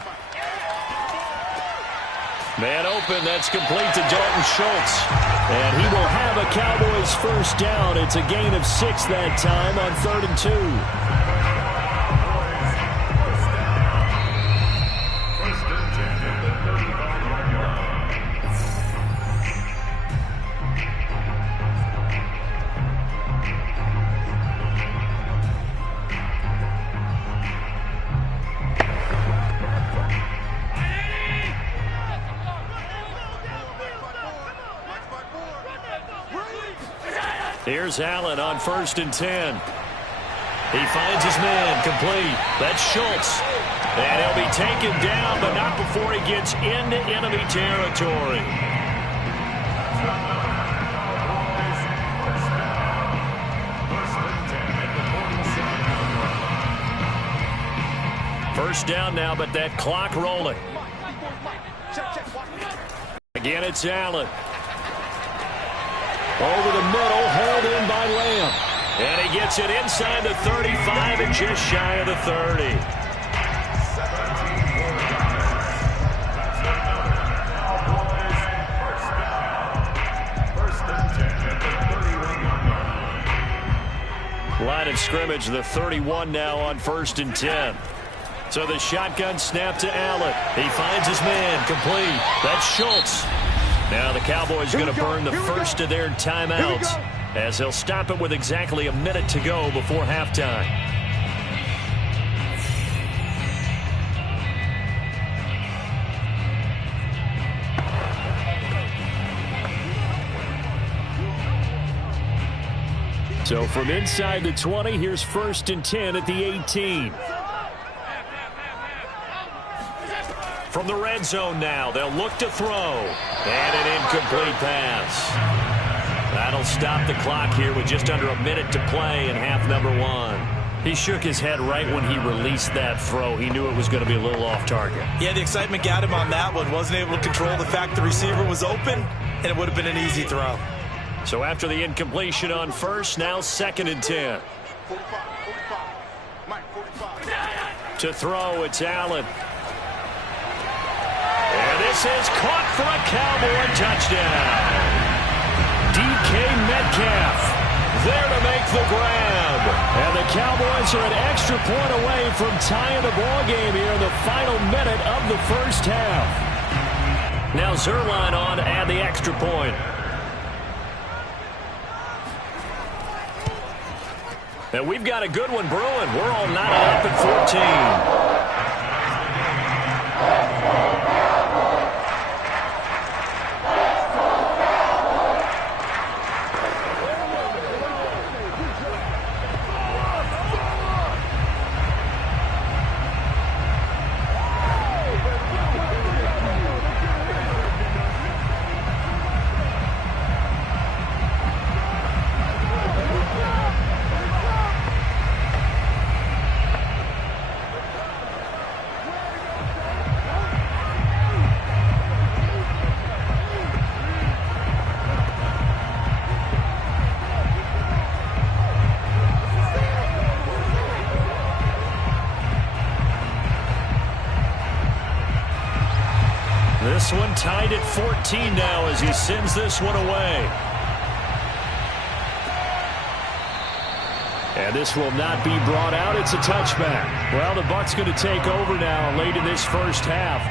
Man open, that's complete to Dalton Schultz. And he will have a Cowboys first down. It's a gain of 6 that time on 3rd and 2. Here's Allen on 1st and 10. He finds his man complete. That's Schultz. And he'll be taken down, but not before he gets into enemy territory. First down now, but that clock rolling. Again, it's Allen. Over the middle, held in by Lamb. And he gets it inside the 35 and just shy of the 30. Line of scrimmage, the 31 now on 1st and 10. So the shotgun snap to Allen. He finds his man complete. That's Schultz. Now the Cowboys are going to burn the first of their timeouts as they'll stop it with exactly a minute to go before halftime. So from inside the 20, here's 1st and 10 at the 18. From the red zone now, they'll look to throw. And an incomplete pass. That'll stop the clock here with just under a minute to play in half number 1. He shook his head right when he released that throw. He knew it was going to be a little off target. Yeah, the excitement got him on that one. Wasn't able to control the fact the receiver was open, and it would have been an easy throw. So after the incompletion on 1st, now 2nd and 10. To throw, it's Allen. And this is caught for a Cowboy touchdown. DK Metcalf there to make the grab. And the Cowboys are an extra point away from tying the ball game here in the final minute of the first half. Now Zerline on to add the extra point. And we've got a good one brewing. We're all knotted up at 14. This one tied at 14 now as he sends this one away. And this will not be brought out. It's a touchback. Well, the Bucs going to take over now late in this first half.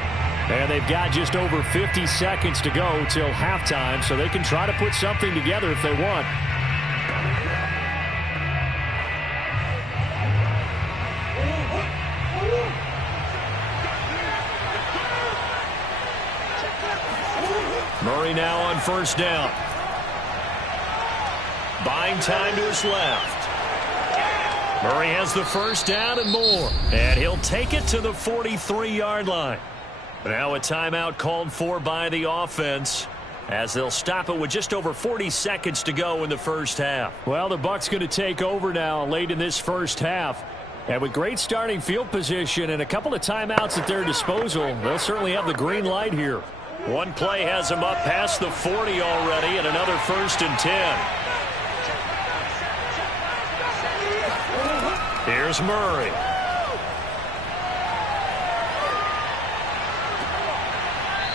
And they've got just over 50 seconds to go till halftime, so they can try to put something together if they want. Murray now on first down. Buying time to his left. Murray has the first down and more. And he'll take it to the 43-yard line. Now a timeout called for by the offense as they'll stop it with just over 40 seconds to go in the first half. Well, the Bucs going to take over now late in this first half. And with great starting field position and a couple of timeouts at their disposal, they'll certainly have the green light here. One play has him up past the 40 already, and another 1st and 10. Here's Murray.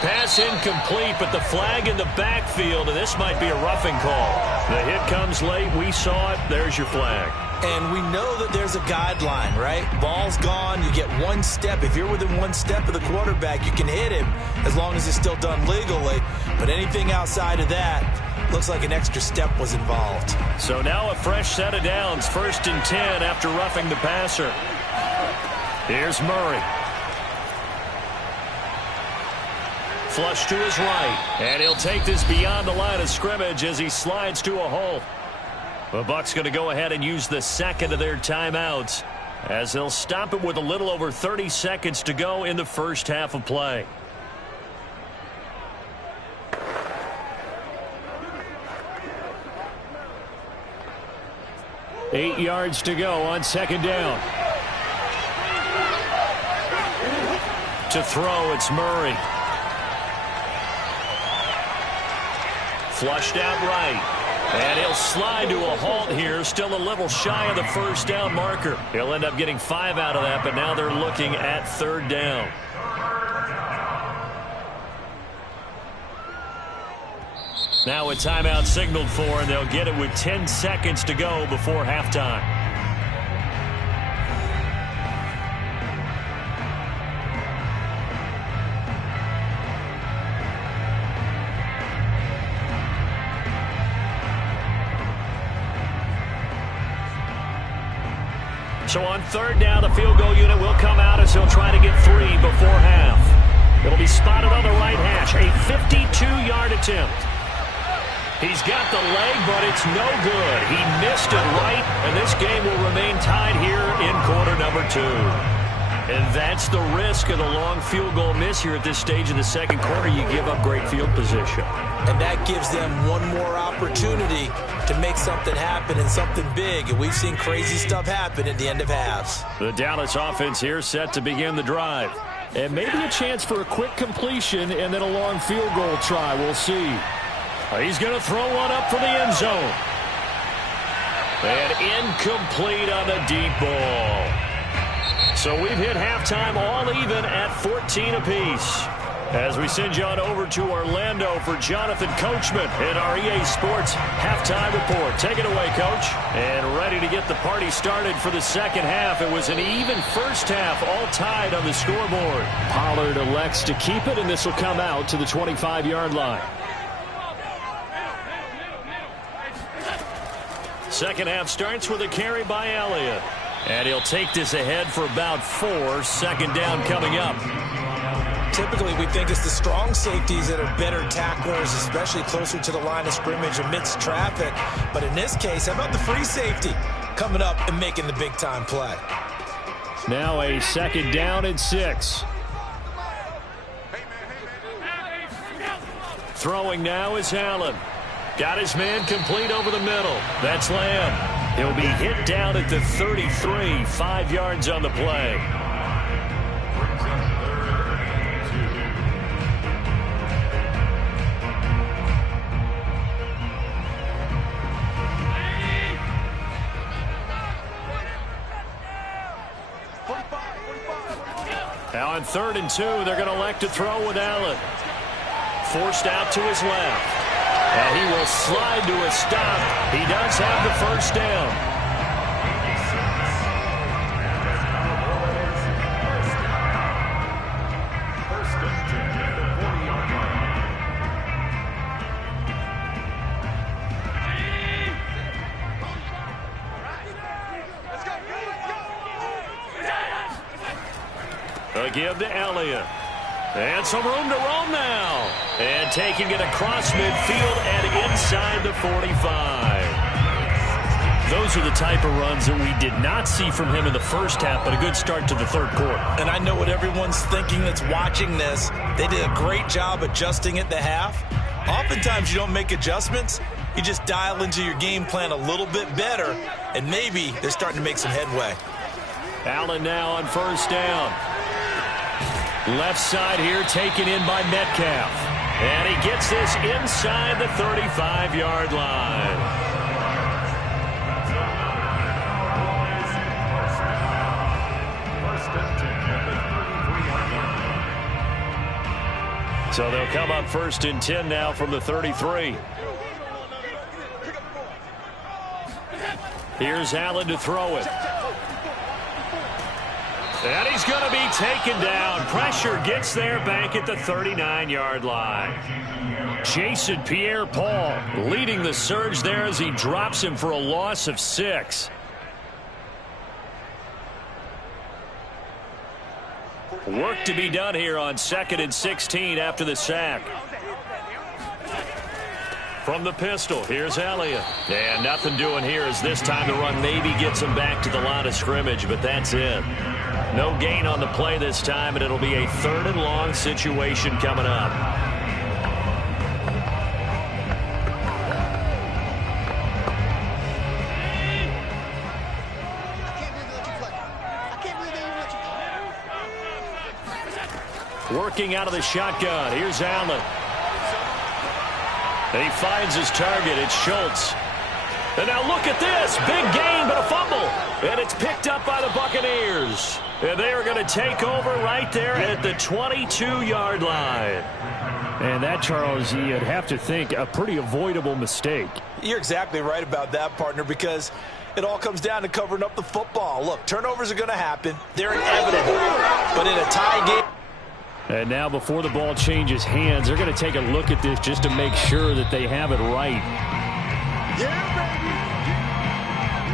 Pass incomplete, but the flag in the backfield, and this might be a roughing call. The hit comes late. We saw it. There's your flag. And we know that there's a guideline, right? Ball's gone. You get one step. If you're within one step of the quarterback, you can hit him as long as it's still done legally. But anything outside of that, looks like an extra step was involved. So now a fresh set of downs. 1st and 10 after roughing the passer. Here's Murray. Flush to his right. And he'll take this beyond the line of scrimmage as he slides to a hole. The Bucs going to go ahead and use the second of their timeouts as they'll stop it with a little over 30 seconds to go in the first half of play. Eight yards to go on second down. To throw, it's Murray. Flushed out right. And he'll slide to a halt here, still a little shy of the first down marker. He'll end up getting 5 out of that, but now they're looking at 3rd down. Now a timeout signaled for, and they'll get it with 10 seconds to go before halftime. So on 3rd down, the field goal unit will come out as he'll try to get 3 before half. It'll be spotted on the right hash. A 52-yard attempt. He's got the leg, but it's no good. He missed it right, and this game will remain tied here in quarter number 2. And that's the risk of the long field goal miss here at this stage of the second quarter. You give up great field position. And that gives them one more opportunity to make something happen and something big. And we've seen crazy stuff happen at the end of halves. The Dallas offense here set to begin the drive. And maybe a chance for a quick completion and then a long field goal try. We'll see. He's going to throw one up for the end zone. And incomplete on the deep ball. So we've hit halftime all even at 14 apiece. As we send you on over to Orlando for Jonathan Coachman in our EA Sports halftime report. Take it away, Coach. And ready to get the party started for the second half. It was an even first half, all tied on the scoreboard. Pollard elects to keep it, and this will come out to the 25-yard line. Second half starts with a carry by Elliott. And he'll take this ahead for about 4. 2nd down coming up. Typically, we think it's the strong safeties that are better tacklers, especially closer to the line of scrimmage amidst traffic. But in this case, how about the free safety coming up and making the big-time play? Now a 2nd down and 6. Throwing now is Allen. Got his man complete over the middle. That's Lamb. He'll be hit down at the 33, 5 yards on the play. Now on 3rd and 2, they're going to elect to throw with Allen. forced out to his left. And he will slide to a stop. He does have the first down. A give to Elliott. And some room to roam now. And taking it across midfield and inside the 45. Those are the type of runs that we did not see from him in the first half, but a good start to the third quarter. And I know what everyone's thinking that's watching this. They did a great job adjusting at the half. Oftentimes you don't make adjustments. You just dial into your game plan a little bit better, and maybe they're starting to make some headway. Allen now on first down. Left side here taken in by Metcalf. And he gets this inside the 35-yard line. So they'll come up 1st and 10 now from the 33. Here's Allen to throw it. And he's going to be taken down. Pressure gets there back at the 39-yard line. Jason Pierre-Paul leading the surge there as he drops him for a loss of 6. Work to be done here on 2nd and 16 after the sack. From the pistol, here's Elliott. And nothing doing here as this time the run maybe gets him back to the line of scrimmage, but that's it. No gain on the play this time, and it'll be a 3rd and long situation coming up. Working out of the shotgun. Here's Allen. And he finds his target. It's Schultz. And now look at this. Big gain, but a fumble. And it's picked up by the Buccaneers. And they are going to take over right there at the 22-yard line. And that, Charles, you'd have to think a pretty avoidable mistake. You're exactly right about that, partner, because it all comes down to covering up the football. Look, turnovers are going to happen. They're inevitable. But in a tie game. And now before the ball changes hands, they're going to take a look at this just to make sure that they have it right.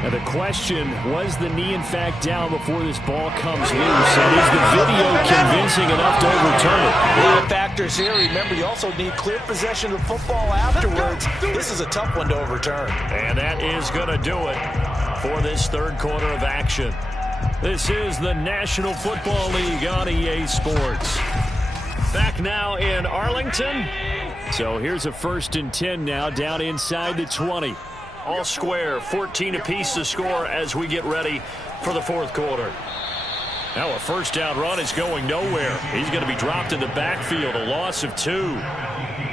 Now the question, was the knee in fact down before this ball comes loose? And is the video convincing enough to overturn it? A lot of factors here. Remember, you also need clear possession of football afterwards. This is a tough one to overturn. And that is going to do it for this 3rd quarter of action. This is the National Football League on EA Sports. Back now in Arlington. So here's a 1st and 10 now down inside the 20. All square, 14 apiece to score as we get ready for the 4th quarter. Now a 1st down run is going nowhere. He's going to be dropped in the backfield, a loss of 2.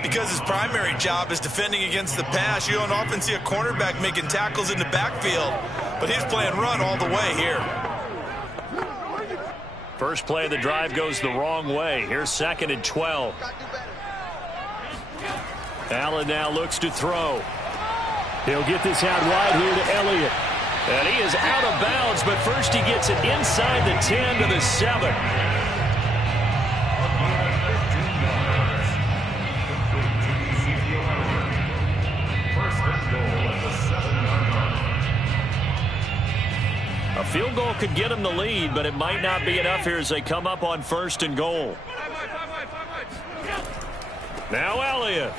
Because his primary job is defending against the pass, you don't often see a cornerback making tackles in the backfield. But he's playing run all the way here. First play of the drive goes the wrong way. Here's 2nd and 12. Allen now looks to throw. He'll get this out wide here to Elliott. And he is out of bounds, but first he gets it inside the 10 to the 7. A field goal could get him the lead, but it might not be enough here as they come up on 1st and goal. Now Elliott.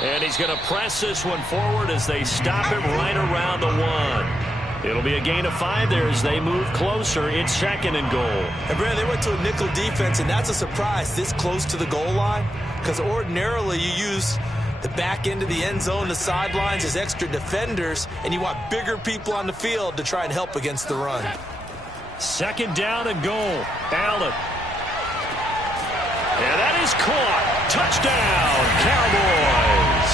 And he's going to press this one forward as they stop him right around the 1. It'll be a gain of 5 there as they move closer. It's 2nd and goal. And Brad, they went to a nickel defense, and that's a surprise this close to the goal line, because ordinarily you use the back end of the end zone, the sidelines as extra defenders, and you want bigger people on the field to try and help against the run. 2nd down and goal. Allen. And that is caught. Touchdown, Cowboys.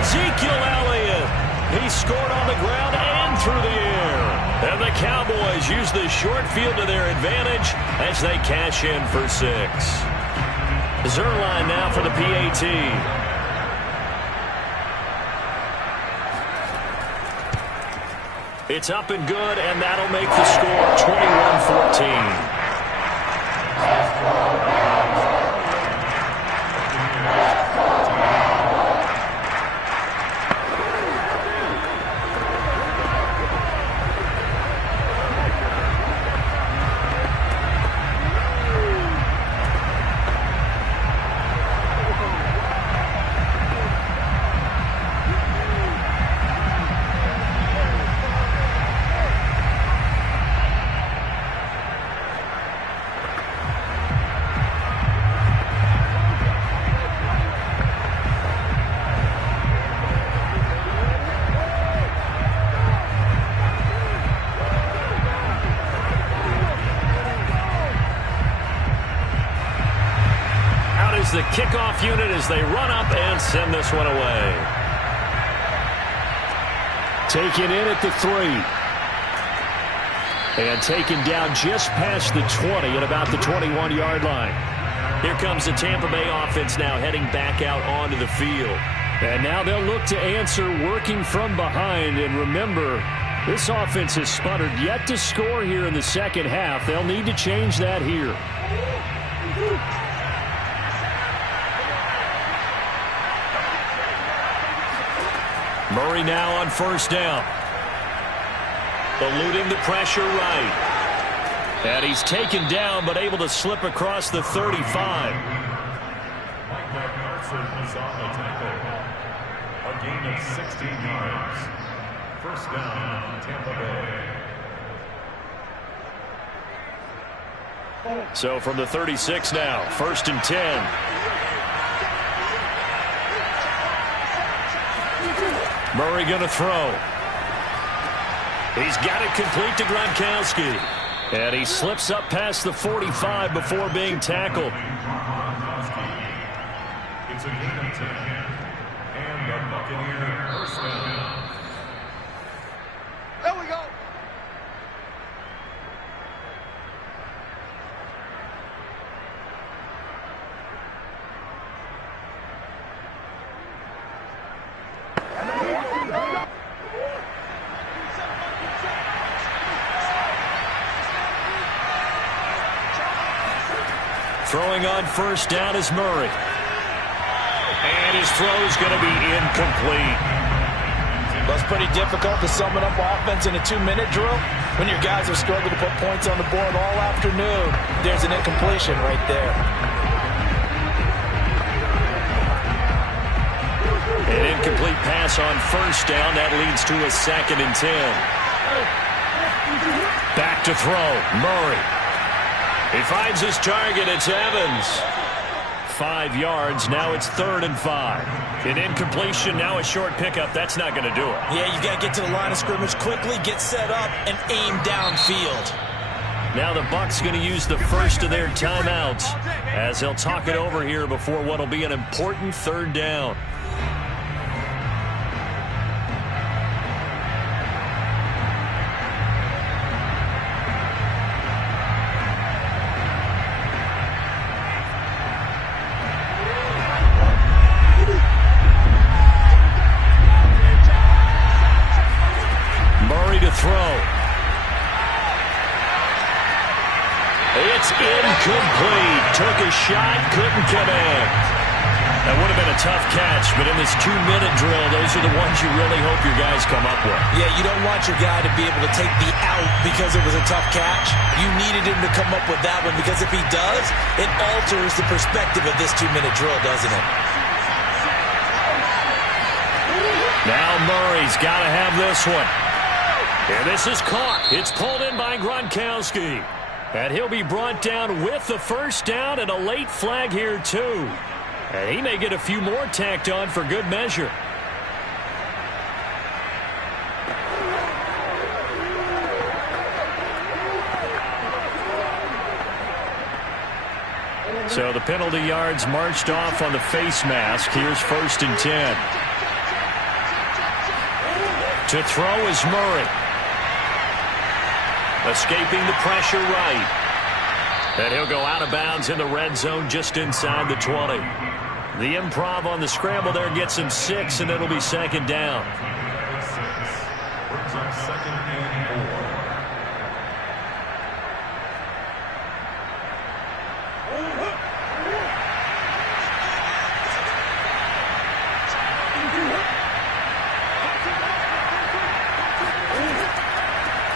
Ezekiel Elliott. He scored on the ground and through the air. And the Cowboys use the short field to their advantage as they cash in for 6. Zerline now for the PAT. It's up and good, and that'll make the score 21-14. The kickoff unit as they run up and send this one away. Taken in at the 3. And taken down just past the 20 at about the 21-yard line. Here comes the Tampa Bay offense now heading back out onto the field. And now they'll look to answer working from behind. And remember, this offense has sputtered yet to score here in the second half. They'll need to change that here. Murray now on first down. Eluding the pressure right. And he's taken down but able to slip across the 35. Mike Carson is on the tackle. A gain of 16 yards. First down, Tampa Bay. So from the 36 now, 1st and 10. Murray going to throw. He's got it complete to Gronkowski. And he slips up past the 45 before being tackled. It's a gain of 10. And the Buccaneer first down. There we go. Throwing on first down is Murray. And his throw is going to be incomplete. Well, it's pretty difficult to sum it up offense in a 2-minute drill when your guys have struggled to put points on the board all afternoon. There's an incompletion right there. An incomplete pass on first down. That leads to a 2nd and 10. Back to throw. Murray. He finds his target. It's Evans. 5 yards. Now it's 3rd and 5. An incompletion. Now a short pickup. That's not going to do it. Yeah, you've got to get to the line of scrimmage quickly, get set up, and aim downfield. Now the Bucs going to use the first of their timeouts as they'll talk it over here before what will be an important 3rd down. Throw. It's incomplete. Took a shot, couldn't connect. That would have been a tough catch, but in this 2-minute drill, those are the ones you really hope your guys come up with. Yeah, you don't want your guy to be able to take the out because it was a tough catch. You needed him to come up with that one because if he does, it alters the perspective of this 2-minute drill, doesn't it? Now Murray's got to have this one. And this is caught. It's pulled in by Gronkowski. And he'll be brought down with the first down and a late flag here, too. And he may get a few more tacked on for good measure. So the penalty yards marched off on the face mask. Here's 1st and 10. To throw is Murray. Escaping the pressure right. And he'll go out of bounds in the red zone just inside the 20. The improv on the scramble there gets him 6, and it'll be second down. Brings up second and 4.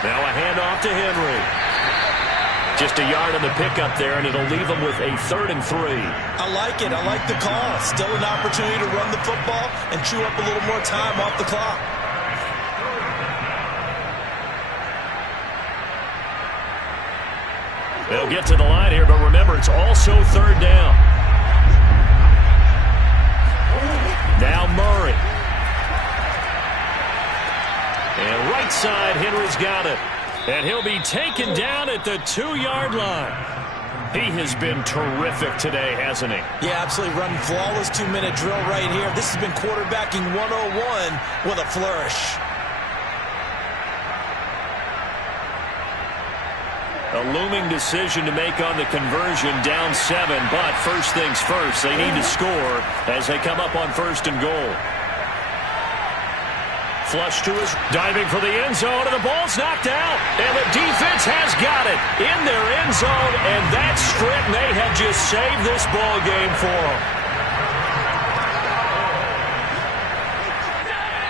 Now a handoff to Henry. Just a yard on the pickup there, and it'll leave him with a 3rd and 3. I like it. I like the call. Still an opportunity to run the football and chew up a little more time off the clock. They'll get to the line here, but remember, it's also 3rd down. Now Murray. And right side, Henry's got it. And he'll be taken down at the 2-yard line. He has been terrific today, hasn't he? Yeah, absolutely. Running flawless 2-minute drill right here. This has been quarterbacking 101 with a flourish. A looming decision to make on the conversion, down 7. But first things first, they need to score as they come up on 1st and goal. Flush to his, diving for the end zone, and the ball's knocked out. And the defense has got it in their end zone, and that strip may have just saved this ball game for them.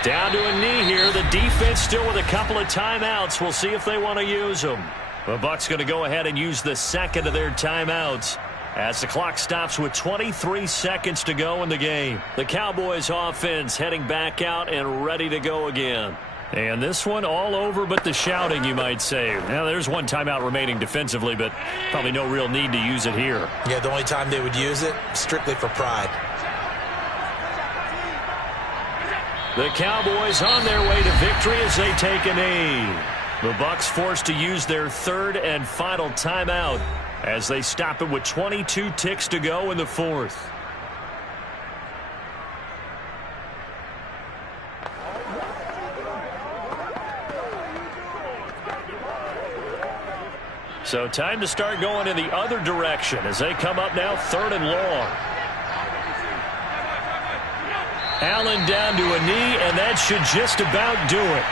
Down to a knee here. The defense still with a couple of timeouts. We'll see if they want to use them. The Bucs going to go ahead and use the second of their timeouts as the clock stops with 23 seconds to go in the game. The Cowboys offense heading back out and ready to go again. And this one all over but the shouting, you might say. Now, there's one timeout remaining defensively, but probably no real need to use it here. Yeah, the only time they would use it, strictly for pride. The Cowboys on their way to victory as they take a knee. The Bucs forced to use their 3rd and final timeout as they stop it with 22 ticks to go in the 4th. So time to start going in the other direction as they come up now 3rd and long. Allen down to a knee, and that should just about do it.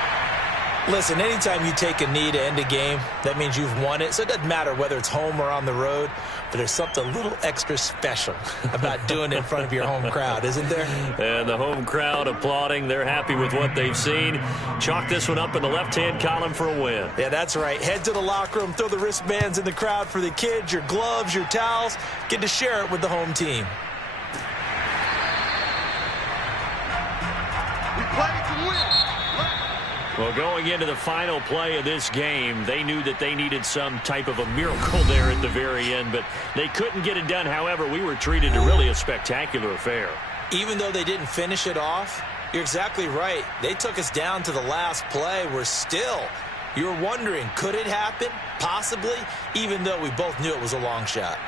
Listen, anytime you take a knee to end a game, that means you've won it. So it doesn't matter whether it's home or on the road, but there's something a little extra special about doing it in front of your home crowd, isn't there? And the home crowd applauding. They're happy with what they've seen. Chalk this one up in the left-hand column for a win. Yeah, that's right. Head to the locker room, throw the wristbands in the crowd for the kids, your gloves, your towels. Get to share it with the home team. We play to win. Well, going into the final play of this game, they knew that they needed some type of a miracle there at the very end, but they couldn't get it done. However, we were treated to really a spectacular affair. Even though they didn't finish it off, you're exactly right. They took us down to the last play. We're still, you were wondering, could it happen? Possibly, even though we both knew it was a long shot.